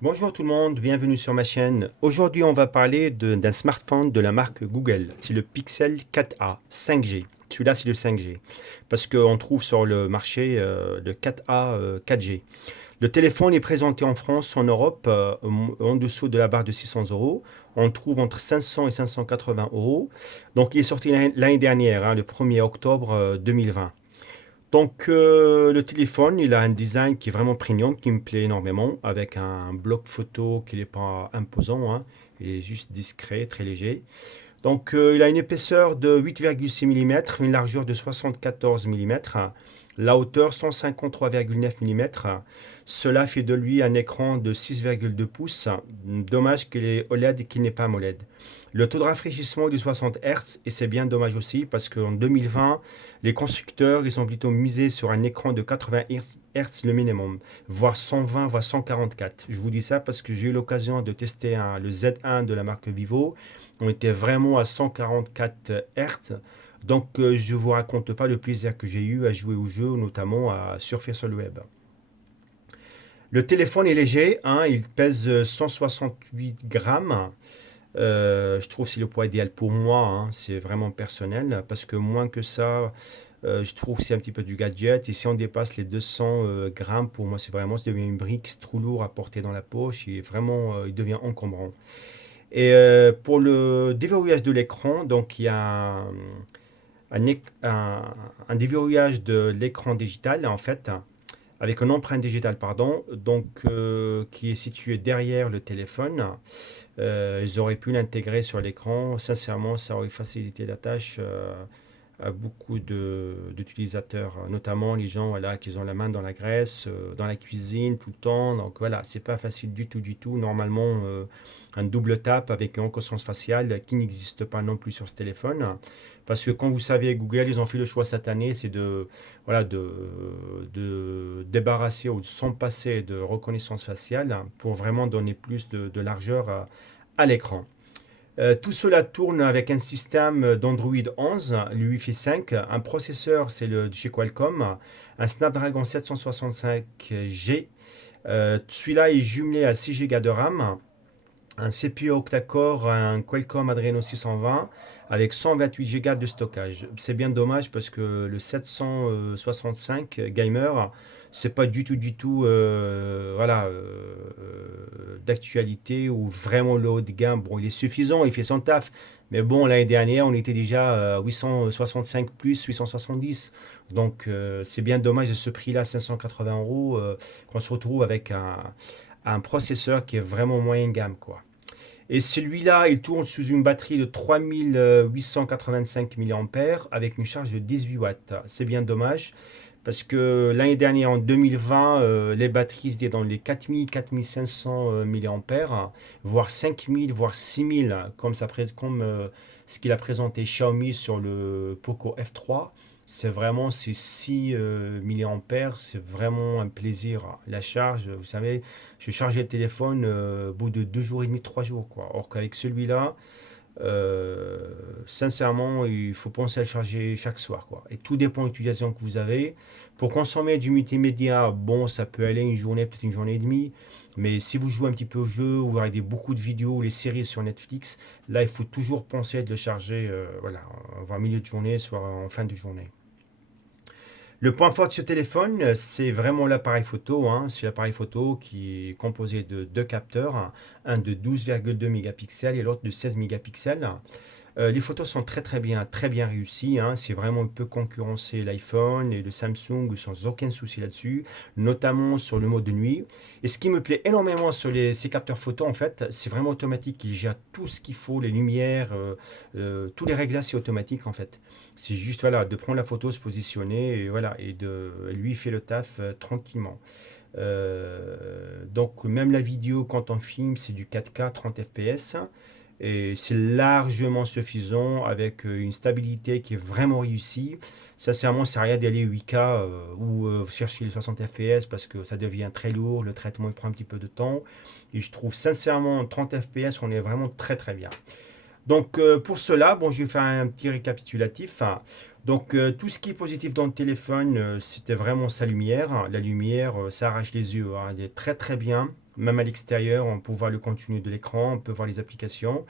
Bonjour tout le monde, bienvenue sur ma chaîne. Aujourd'hui, on va parler d'un smartphone de la marque Google. C'est le Pixel 4a 5G. Celui-là, c'est le 5G. Parce qu'on trouve sur le marché le 4a 4G. Le téléphone est présenté en France, en Europe, en dessous de la barre de 600 euros. On trouve entre 500 et 580 euros. Donc, il est sorti l'année dernière, hein, le 1er octobre 2020. Donc le téléphone, il a un design qui est vraiment premium, qui me plaît énormément, avec un bloc photo qui n'est pas imposant, hein. Il est juste discret, très léger. Donc il a une épaisseur de 8,6 mm, une largeur de 74 mm, la hauteur 153,9 mm. Cela fait de lui un écran de 6,2 pouces. Dommage qu'il est OLED et qu'il n'est pas AMOLED. Le taux de rafraîchissement est de 60 Hz et c'est bien dommage aussi parce qu'en 2020, les constructeurs ils ont plutôt misé sur un écran de 80 Hz le minimum, voire 120, voire 144. Je vous dis ça parce que j'ai eu l'occasion de tester le Z1 de la marque Vivo. On était vraiment à 144 Hz. Donc, je ne vous raconte pas le plaisir que j'ai eu à jouer au jeu, notamment à surfer sur le web. Le téléphone est léger, hein, il pèse 168 grammes. Je trouve que c'est le poids idéal pour moi, hein, c'est vraiment personnel, parce que moins que ça, je trouve que c'est un petit peu du gadget. Et si on dépasse les 200 grammes, pour moi, c'est vraiment, ça devient une brique, c'est trop lourd à porter dans la poche, et vraiment, il devient encombrant. Et pour le déverrouillage de l'écran, donc il y a un déverrouillage de l'écran digital en fait, avec une empreinte digitale, pardon, donc qui est située derrière le téléphone. Ils auraient pu l'intégrer sur l'écran. Sincèrement, ça aurait facilité la tâche à beaucoup d'utilisateurs, notamment les gens voilà, qui ont la main dans la graisse, dans la cuisine tout le temps. Donc voilà, c'est pas facile du tout, du tout. Normalement, un double tap avec une reconnaissance faciale qui n'existe pas non plus sur ce téléphone. Parce que quand vous savez, Google, ils ont fait le choix cette année, c'est voilà, de débarrasser ou de s'en passer de reconnaissance faciale pour vraiment donner plus de largeur à l'écran. Tout cela tourne avec un système d'Android 11, le Wi-Fi 5, un processeur, c'est le de chez Qualcomm, un Snapdragon 765G. Celui-là est jumelé à 6 Go de RAM, un CPU octa-core, un Qualcomm Adreno 620 avec 128 Go de stockage. C'est bien dommage parce que le 765 Gamer, c'est pas du tout voilà, d'actualité ou vraiment le haut de gamme. Bon, il est suffisant, il fait son taf. Mais bon, l'année dernière, on était déjà à 865 plus 870. Donc, c'est bien dommage de ce prix-là, 580 euros, qu'on se retrouve avec un processeur qui est vraiment moyen gamme, quoi. Et celui-là, il tourne sous une batterie de 3885 mAh avec une charge de 18 watts. C'est bien dommage parce que l'année dernière, en 2020, les batteries étaient dans les 4000, 4500 mAh, voire 5000, voire 6000, comme ce qu'il a présenté Xiaomi sur le Poco F3. C'est vraiment ces 6 mAh, c'est vraiment un plaisir. La charge, vous savez, je chargeais le téléphone au bout de 2 jours et demi, 3 jours, quoi. Or qu'avec celui-là, sincèrement, il faut penser à le charger chaque soir, quoi. Et tout dépend de l'utilisation que vous avez. Pour consommer du multimédia, bon, ça peut aller une journée, peut-être une journée et demie. Mais si vous jouez un petit peu au jeu, ou vous regardez beaucoup de vidéos, ou les séries sur Netflix, là, il faut toujours penser de le charger, voilà, en milieu de journée, soit en fin de journée. Le point fort de ce téléphone, c'est vraiment l'appareil photo, hein. C'est l'appareil photo qui est composé de deux capteurs, un de 12,2 mégapixels et l'autre de 16 mégapixels. Les photos sont très bien réussies, hein. C'est vraiment, on peut concurrencer l'iPhone et le Samsung sans aucun souci là-dessus, notamment sur le mode de nuit. Et ce qui me plaît énormément sur ces capteurs photos, en fait, c'est vraiment automatique. Il gère tout ce qu'il faut, les lumières, tous les réglages, c'est automatique, en fait. C'est juste voilà, de prendre la photo, se positionner, et, voilà, lui fait le taf tranquillement. Donc même la vidéo, quand on filme, c'est du 4K 30 fps. Et c'est largement suffisant avec une stabilité qui est vraiment réussie. Sincèrement, ça sert à rien d'aller 8K ou chercher les 60 fps parce que ça devient très lourd, le traitement il prend un petit peu de temps. Et je trouve sincèrement 30 fps, on est vraiment très bien. Donc pour cela, bon, je vais faire un petit récapitulatif. Donc tout ce qui est positif dans le téléphone, c'était vraiment sa lumière. La lumière, ça arrache les yeux, hein. Elle est très bien. Même à l'extérieur, on peut voir le contenu de l'écran, on peut voir les applications.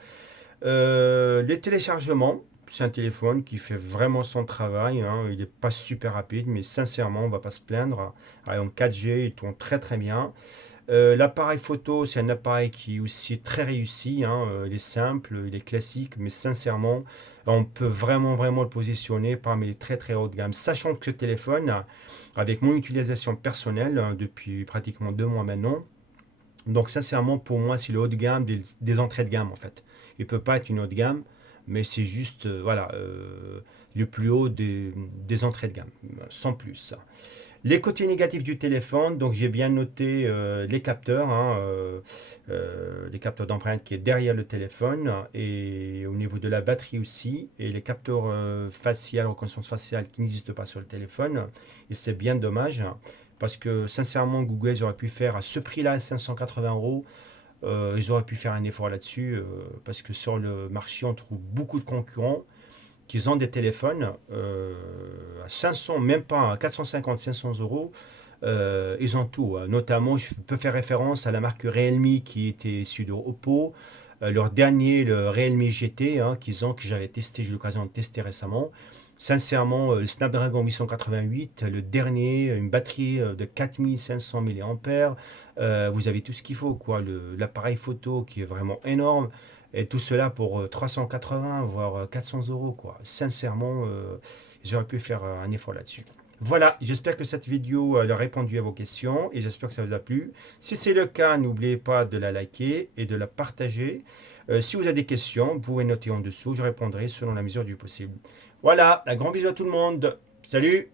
Les téléchargements, c'est un téléphone qui fait vraiment son travail, hein. Il n'est pas super rapide, mais sincèrement, on va pas se plaindre. En 4G, il tourne très très bien. L'appareil photo, c'est un appareil qui est aussi très réussi, hein. Il est simple, il est classique, mais sincèrement, on peut vraiment vraiment le positionner parmi les très très haut de gamme. Sachant que ce téléphone, avec mon utilisation personnelle, hein, depuis pratiquement 2 mois maintenant, donc sincèrement, pour moi, c'est le haut de gamme des entrées de gamme en fait. Il peut pas être une haut de gamme, mais c'est juste voilà, le plus haut des entrées de gamme, sans plus. Les côtés négatifs du téléphone, donc j'ai bien noté les capteurs, hein, les capteurs d'empreinte qui est derrière le téléphone et au niveau de la batterie aussi, et les capteurs faciales, reconnaissance faciale qui n'existent pas sur le téléphone. Et c'est bien dommage parce que sincèrement, Google, ils auraient pu faire à ce prix-là, 580 euros, ils auraient pu faire un effort là-dessus parce que sur le marché, on trouve beaucoup de concurrents qui ont des téléphones à 500, même pas à 450, 500 euros. Ils ont tout, hein. Notamment, je peux faire référence à la marque Realme qui était issue de Oppo. Leur dernier, le Realme GT, hein, que j'avais testé, j'ai eu l'occasion de tester récemment. Sincèrement, le Snapdragon 888, le dernier, une batterie de 4500 mAh. Vous avez tout ce qu'il faut, quoi. L'appareil photo qui est vraiment énorme. Et tout cela pour 380, voire 400 euros, quoi. Sincèrement, j'aurais pu faire un effort là-dessus. Voilà, j'espère que cette vidéo elle a répondu à vos questions et j'espère que ça vous a plu. Si c'est le cas, n'oubliez pas de la liker et de la partager. Si vous avez des questions, vous pouvez noter en dessous, je répondrai selon la mesure du possible. Voilà, un grand bisou à tout le monde. Salut!